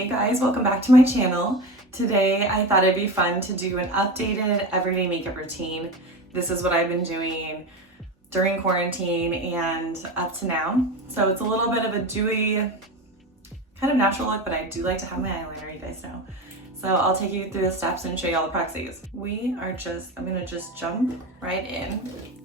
Hey guys, welcome back to my channel. Today I thought it'd be fun to do an updated everyday makeup routine. This is what I've been doing during quarantine and up to now. So it's a little bit of a dewy, kind of natural look, but I do like to have my eyeliner, you guys know. So I'll take you through the steps and show you all the products I use. I'm gonna just jump right in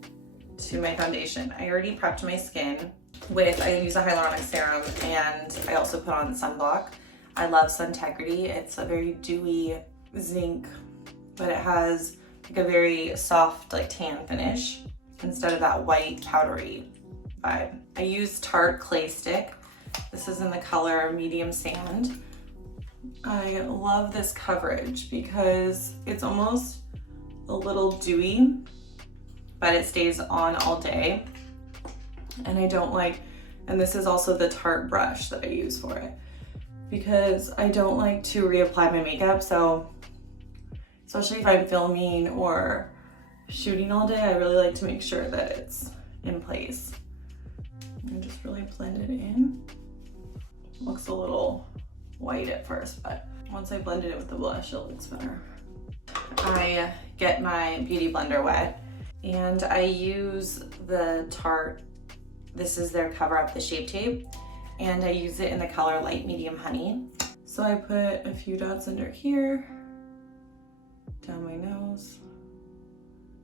to my foundation. I already prepped my skin I use a hyaluronic serum and I also put on sunblock. I love Suntegrity. It's a very dewy zinc, but it has like a very soft like tan finish instead of that white powdery vibe. I use Tarte Clay Stick. This is in the color Medium Sand. I love this coverage because it's almost a little dewy, but it stays on all day. And and this is also the Tarte brush that I use for it because I don't like to reapply my makeup. So especially if I'm filming or shooting all day, I really like to make sure that it's in place. And just really blend it in. It looks a little white at first, but once I blended it with the blush, it looks better. I get my beauty blender wet and I use the Tarte. This is their Cover Up the Shape Tape, and I use it in the color Light Medium Honey. So I put a few dots under here, down my nose.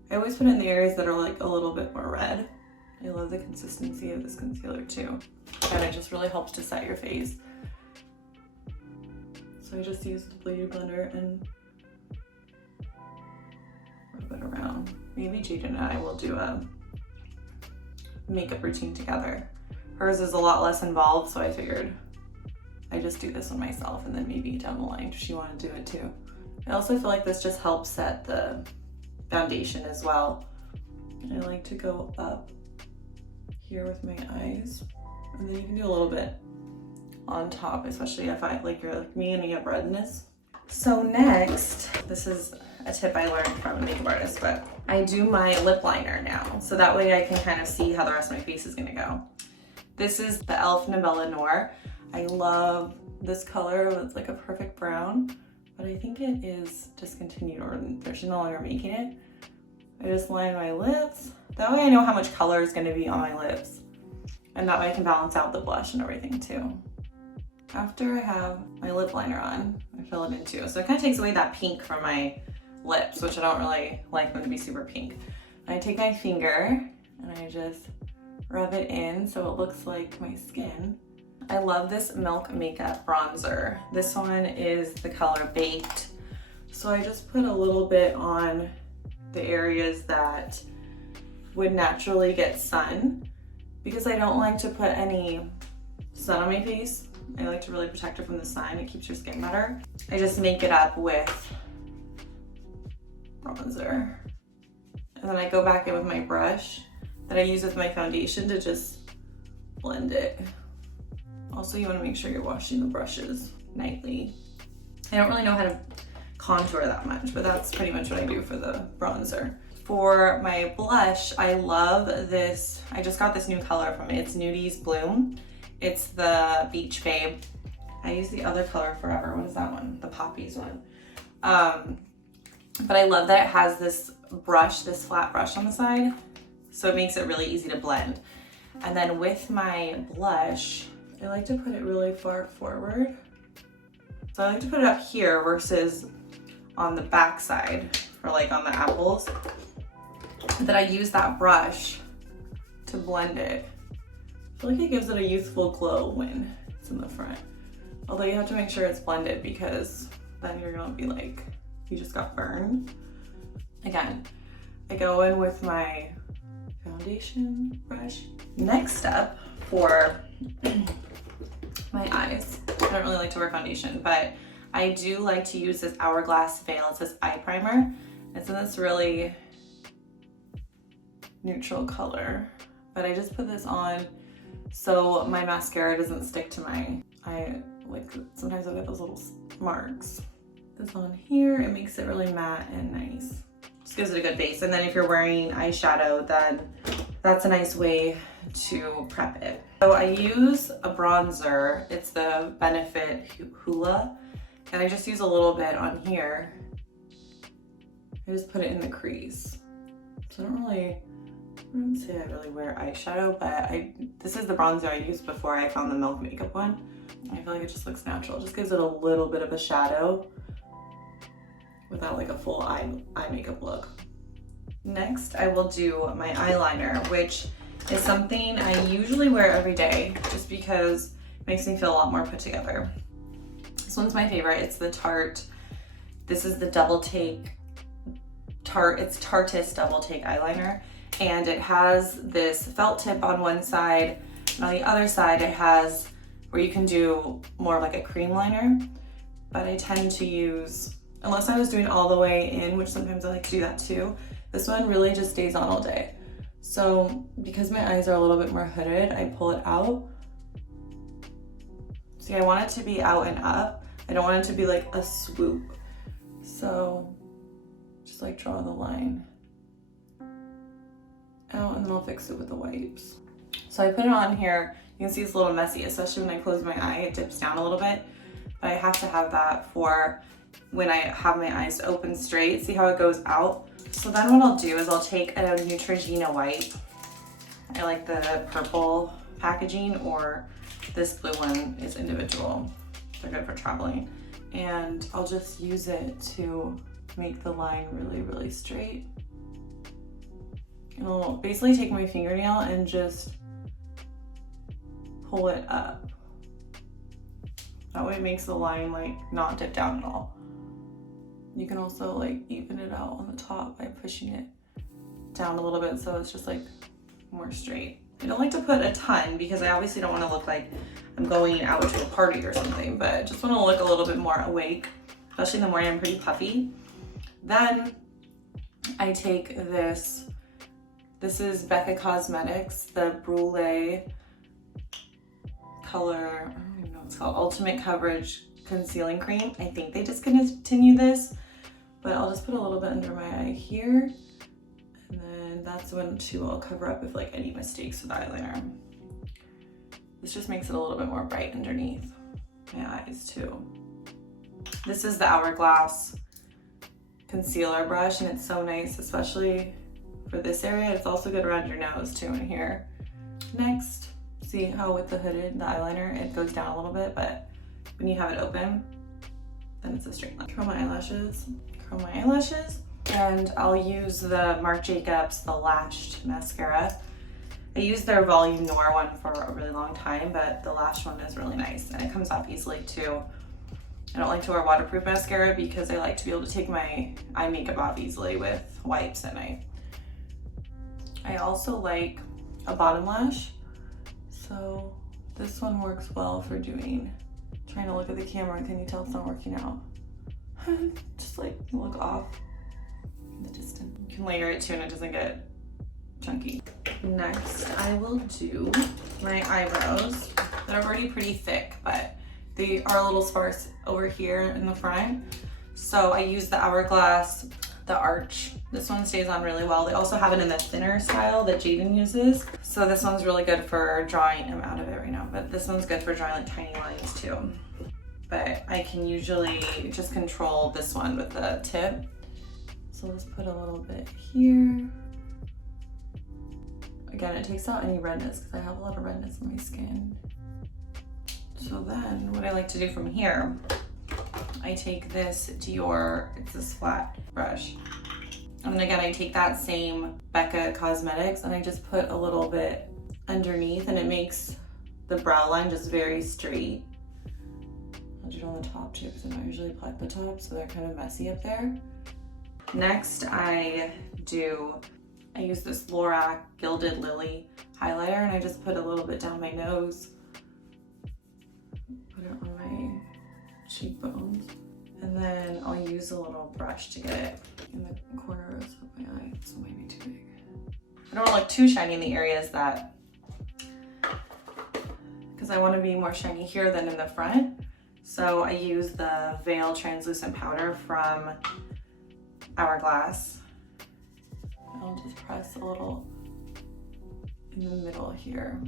I always put it in the areas that are like a little bit more red. I love the consistency of this concealer too. And it just really helps to set your face. So I just use the beauty blender and rub it around. Maybe Jaden and I will do a makeup routine together. Hers is a lot less involved, so I figured I just do this one myself and then maybe down the line she wanted to do it too. I also feel like this just helps set the foundation as well. I like to go up here with my eyes, and then you can do a little bit on top, especially if you're like me and you have redness. So next, this is a tip I learned from a makeup artist, but I do my lip liner now. So that way I can kind of see how the rest of my face is gonna go. This is the e.l.f. Nabella Noir. I love this color. It's like a perfect brown, but I think it is discontinued or they're no longer making it. I just line my lips. That way I know how much color is gonna be on my lips. And that way I can balance out the blush and everything too. After I have my lip liner on, I fill it in too. So it kind of takes away that pink from my lips, which I don't really like them to be super pink. And I take my finger and I just rub it in so it looks like my skin. I love this Milk Makeup bronzer. This one is the color Baked. So I just put a little bit on the areas that would naturally get sun because I don't like to put any sun on my face. I like to really protect it from the sun. It keeps your skin better. I just make it up with bronzer. And then I go back in with my brush that I use with my foundation to just blend it. Also, you want to make sure you're washing the brushes nightly. I don't really know how to contour that much, but that's pretty much what I do for the bronzer. For my blush, I love this. I just got this new color from it. It's Nudies Bloom. It's the Beach Babe. I use the other color forever. What is that one? The Poppies one. But I love that it has this brush, this flat brush on the side. So it makes it really easy to blend. And then with my blush, I like to put it really far forward. So I like to put it up here versus on the back side or like on the apples. And then I use that brush to blend it. I feel like it gives it a youthful glow when it's in the front. Although you have to make sure it's blended because then you're gonna be like, you just got burned. Again, I go in with my foundation brush. Next step for my eyes. I don't really like to wear foundation, but I do like to use this Hourglass Veil. It's this eye primer. It's in this really neutral color, but I just put this on so my mascara doesn't stick to my eye. Like sometimes I get those little marks. This on here, it makes it really matte and nice. Just gives it a good base. And then if you're wearing eyeshadow, then that's a nice way to prep it. So I use a bronzer. It's the Benefit Hoola, and I just use a little bit on here. I just put it in the crease. So I wouldn't say I really wear eyeshadow, but this is the bronzer I used before I found the Milk Makeup one. I feel like it just looks natural. It just gives it a little bit of a shadow without like a full eye makeup look. Next, I will do my eyeliner, which is something I usually wear every day just because it makes me feel a lot more put together. This one's my favorite. It's the Tarte. This is the Double Take Tarte. It's Tarte's Double Take eyeliner, and it has this felt tip on one side, and on the other side it has where you can do more of like a cream liner, but I tend to use, unless I was doing all the way in, which sometimes I like to do that too, this one really just stays on all day. So because my eyes are a little bit more hooded, I pull it out. See, I want it to be out and up. I don't want it to be like a swoop. So just like draw the line out, and then I'll fix it with the wipes. So I put it on here. You can see it's a little messy, especially when I close my eye, it dips down a little bit. But I have to have that for when I have my eyes open straight. See how it goes out? So then what I'll do is I'll take a Neutrogena wipe. I like the purple packaging, or this blue one is individual. They're good for traveling. And I'll just use it to make the line really, really straight. And I'll basically take my fingernail and just pull it up. That way it makes the line like not dip down at all. You can also like even it out on the top by pushing it down a little bit so it's just like more straight. I don't like to put a ton because I obviously don't want to look like I'm going out to a party or something, but I just want to look a little bit more awake, especially in the morning. I'm pretty puffy. Then I take this is Becca Cosmetics, the Brulee color, I don't even know what it's called, Ultimate Coverage Concealing Cream. I think they discontinued this, but I'll just put a little bit under my eye here. And then that's when too I'll cover up if like any mistakes with eyeliner. This just makes it a little bit more bright underneath my eyes too. This is the Hourglass concealer brush, and it's so nice, especially for this area. It's also good around your nose too in here. Next, see how with the hooded, the eyeliner, it goes down a little bit, but when you have it open, then it's a straight line. Curl my eyelashes, and I'll use the Marc Jacobs, the Lashed mascara. I used their Volume Noir one for a really long time, but the Lash one is really nice, and it comes off easily too. I don't like to wear waterproof mascara because I like to be able to take my eye makeup off easily with wipes at night. I also like a bottom lash, so this one works well for trying to look at the camera. Can you tell it's not working out? Just like look off in the distance. You can layer it too and it doesn't get chunky. Next, I will do my eyebrows that are already pretty thick, but they are a little sparse over here in the front. So I use the Hourglass, the Arch. This one stays on really well. They also have it in the thinner style that Jaden uses. So this one's really good for drawing, I'm out of it right now, but this one's good for drawing like tiny lines too. But I can usually just control this one with the tip. So let's put a little bit here. Again, it takes out any redness because I have a lot of redness in my skin. So then what I like to do from here, I take this Dior, it's this flat brush. And then again, I take that same Becca Cosmetics and I just put a little bit underneath, and it makes the brow line just very straight. I'll do it on the top too because I don't usually apply the top, so they're kind of messy up there. Next, I use this Lorac Gilded Lily highlighter, and I just put a little bit down my nose. Put it on my cheekbones. And then I'll use a little brush to get it in the corners of my eye. This one might be too big. I don't want to look too shiny in the areas that, because I want to be more shiny here than in the front. So I use the Veil Translucent Powder from Hourglass. I'll just press a little in the middle here.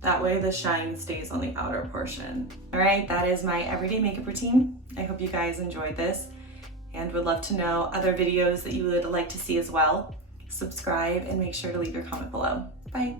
That way the shine stays on the outer portion. All right, that is my everyday makeup routine. I hope you guys enjoyed this and would love to know other videos that you would like to see as well. Subscribe and make sure to leave your comment below. Bye.